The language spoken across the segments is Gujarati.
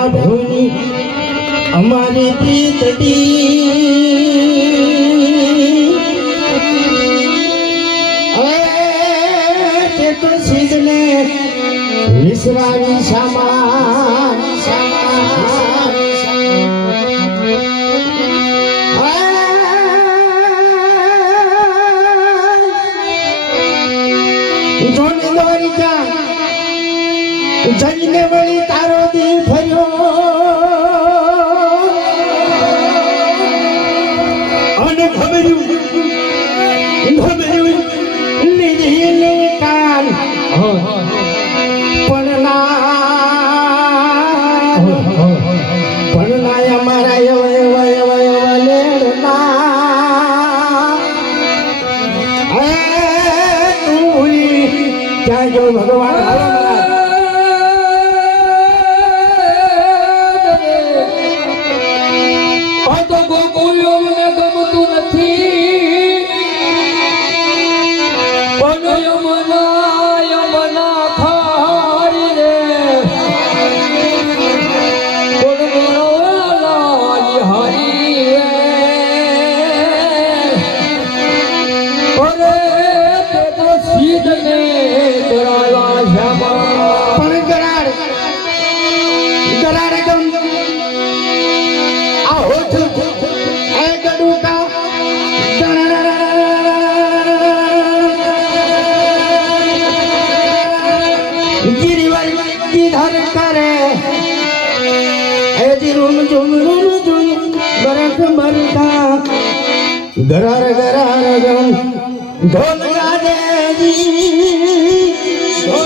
મારા ભોની અમારી પ્રીતડી તો સીધને વિસરાવી સામા ક્યાં તો ગોકુલ્યો મને ગમતું નથી. પણ યમના યમના ખારી રે હરી રે પર તે તો किधर करे। हे झुम झुम झुम झुम बरक मरता। गरार गरार गम ढोल राजे जी।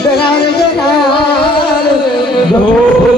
गरार गरार ढोल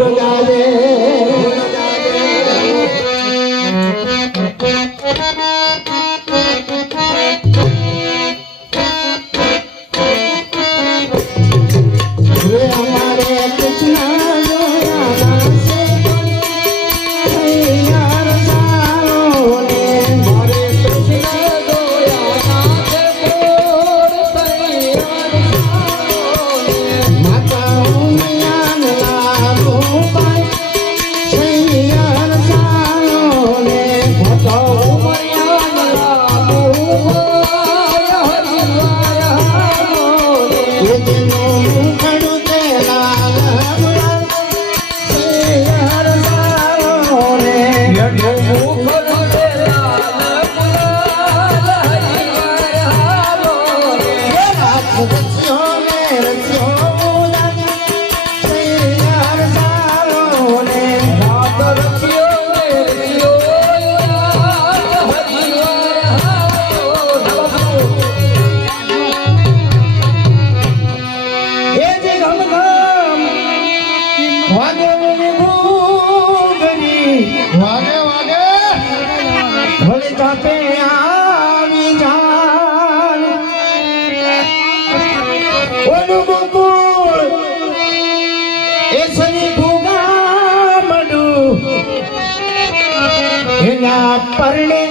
પરણે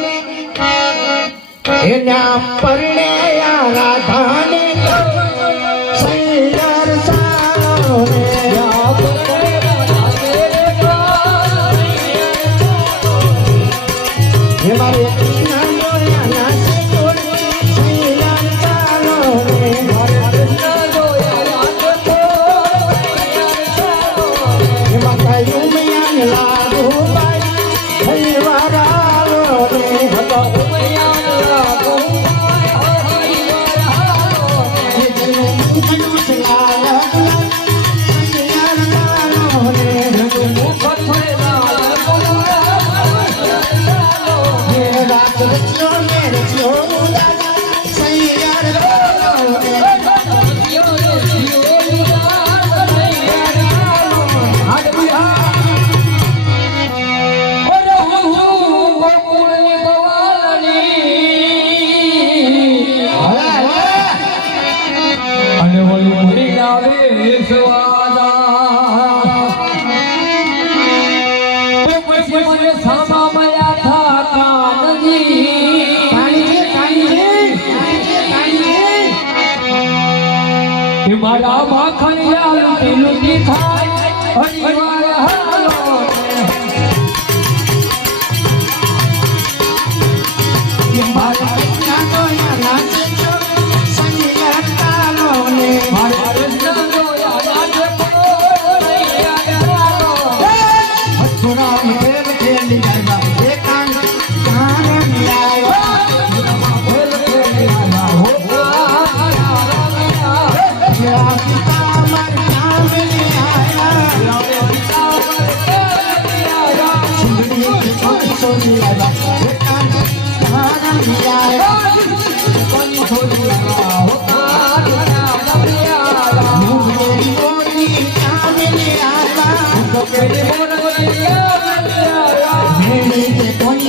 એના પરણે રાધા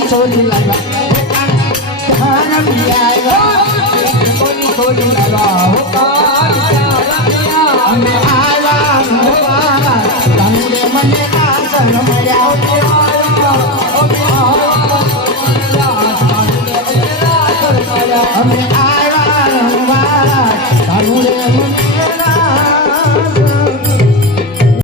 સોની લાવ્યા કારણી આવ્યા અમે આલા ભવા તમને મને આસન મળ્યા અમે